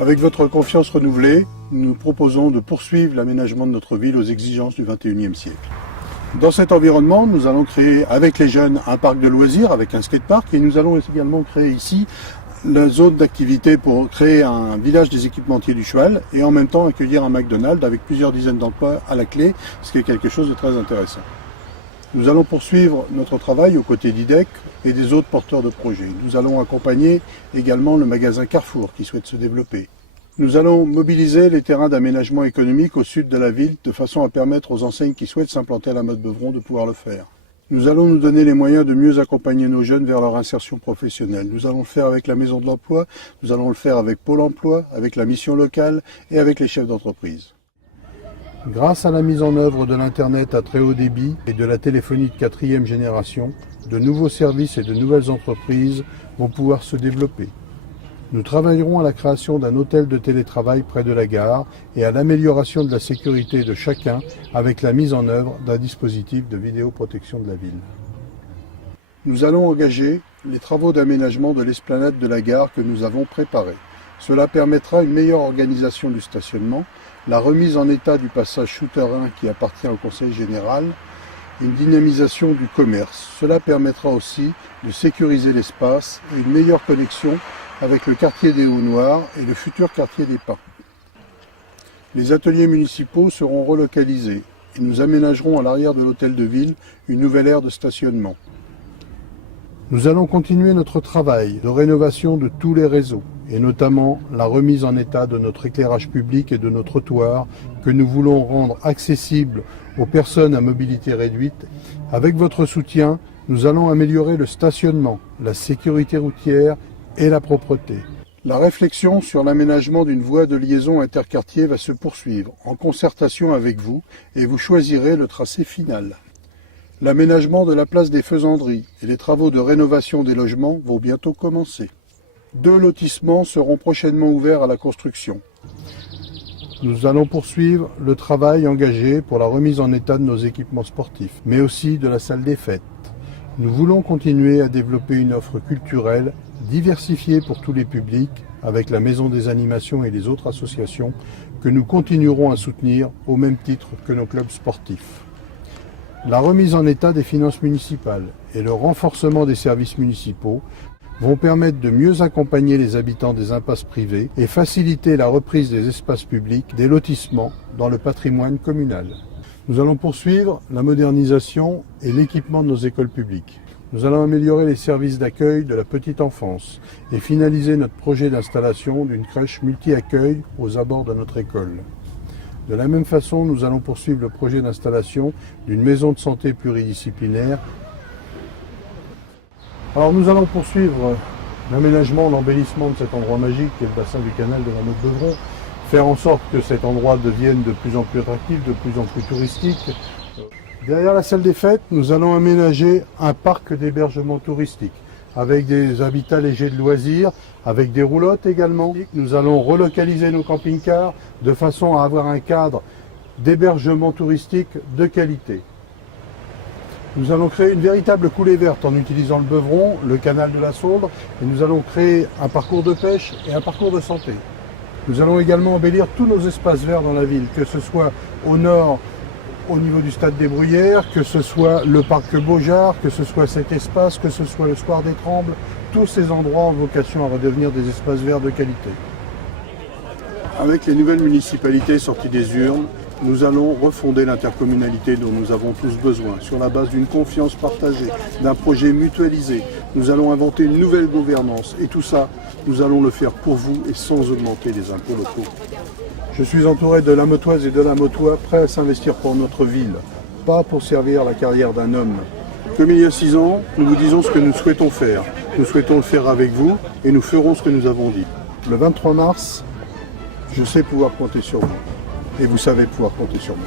Avec votre confiance renouvelée, nous proposons de poursuivre l'aménagement de notre ville aux exigences du XXIe siècle. Dans cet environnement, nous allons créer avec les jeunes un parc de loisirs avec un skatepark et nous allons également créer ici la zone d'activité pour créer un village des équipementiers du cheval et en même temps accueillir un McDonald's avec plusieurs dizaines d'emplois à la clé, ce qui est quelque chose de très intéressant. Nous allons poursuivre notre travail aux côtés d'IDEC et des autres porteurs de projets. Nous allons accompagner également le magasin Carrefour qui souhaite se développer. Nous allons mobiliser les terrains d'aménagement économique au sud de la ville de façon à permettre aux enseignes qui souhaitent s'implanter à la Motte-Beuvron de pouvoir le faire. Nous allons nous donner les moyens de mieux accompagner nos jeunes vers leur insertion professionnelle. Nous allons le faire avec la Maison de l'Emploi, nous allons le faire avec Pôle Emploi, avec la mission locale et avec les chefs d'entreprise. Grâce à la mise en œuvre de l'Internet à très haut débit et de la téléphonie de 4e génération, de nouveaux services et de nouvelles entreprises vont pouvoir se développer. Nous travaillerons à la création d'un hôtel de télétravail près de la gare et à l'amélioration de la sécurité de chacun avec la mise en œuvre d'un dispositif de vidéoprotection de la ville. Nous allons engager les travaux d'aménagement de l'esplanade de la gare que nous avons préparés. Cela permettra une meilleure organisation du stationnement, la remise en état du passage souterrain qui appartient au Conseil général, une dynamisation du commerce. Cela permettra aussi de sécuriser l'espace et une meilleure connexion avec le quartier des Hauts-Noirs et le futur quartier des Pins. Les ateliers municipaux seront relocalisés et nous aménagerons à l'arrière de l'hôtel de ville une nouvelle aire de stationnement. Nous allons continuer notre travail de rénovation de tous les réseaux et notamment la remise en état de notre éclairage public et de nos trottoirs que nous voulons rendre accessibles aux personnes à mobilité réduite. Avec votre soutien, nous allons améliorer le stationnement, la sécurité routière et la propreté. La réflexion sur l'aménagement d'une voie de liaison interquartier va se poursuivre en concertation avec vous et vous choisirez le tracé final. L'aménagement de la place des Faisanderies et les travaux de rénovation des logements vont bientôt commencer. 2 lotissements seront prochainement ouverts à la construction. Nous allons poursuivre le travail engagé pour la remise en état de nos équipements sportifs, mais aussi de la salle des fêtes. Nous voulons continuer à développer une offre culturelle diversifiée pour tous les publics avec la Maison des Animations et les autres associations que nous continuerons à soutenir au même titre que nos clubs sportifs. La remise en état des finances municipales et le renforcement des services municipaux vont permettre de mieux accompagner les habitants des impasses privées et faciliter la reprise des espaces publics, des lotissements dans le patrimoine communal. Nous allons poursuivre la modernisation et l'équipement de nos écoles publiques. Nous allons améliorer les services d'accueil de la petite enfance et finaliser notre projet d'installation d'une crèche multi-accueil aux abords de notre école. De la même façon, nous allons poursuivre le projet d'installation d'une maison de santé pluridisciplinaire. Alors nous allons poursuivre l'aménagement, l'embellissement de cet endroit magique qui est le bassin du canal de la Motte-Beuvron, faire en sorte que cet endroit devienne de plus en plus attractif, de plus en plus touristique. Derrière la salle des fêtes, nous allons aménager un parc d'hébergement touristique avec des habitats légers de loisirs, avec des roulottes également. Nous allons relocaliser nos camping-cars de façon à avoir un cadre d'hébergement touristique de qualité. Nous allons créer une véritable coulée verte en utilisant le Beuvron, le canal de la Sauldre, et nous allons créer un parcours de pêche et un parcours de santé. Nous allons également embellir tous nos espaces verts dans la ville, que ce soit au nord, au niveau du stade des Bruyères, que ce soit le parc Beaujard, que ce soit cet espace, que ce soit le square des Trembles, tous ces endroits ont vocation à redevenir des espaces verts de qualité. Avec les nouvelles municipalités sorties des urnes, nous allons refonder l'intercommunalité dont nous avons tous besoin, sur la base d'une confiance partagée, d'un projet mutualisé. Nous allons inventer une nouvelle gouvernance et tout ça, nous allons le faire pour vous et sans augmenter les impôts locaux. Je suis entouré de Lamottoises et de Lamottois prêts à s'investir pour notre ville, pas pour servir la carrière d'un homme. Comme il y a 6 ans, nous vous disons ce que nous souhaitons faire. Nous souhaitons le faire avec vous et nous ferons ce que nous avons dit. Le 23 mars, je sais pouvoir compter sur vous. Et vous savez pouvoir compter sur moi.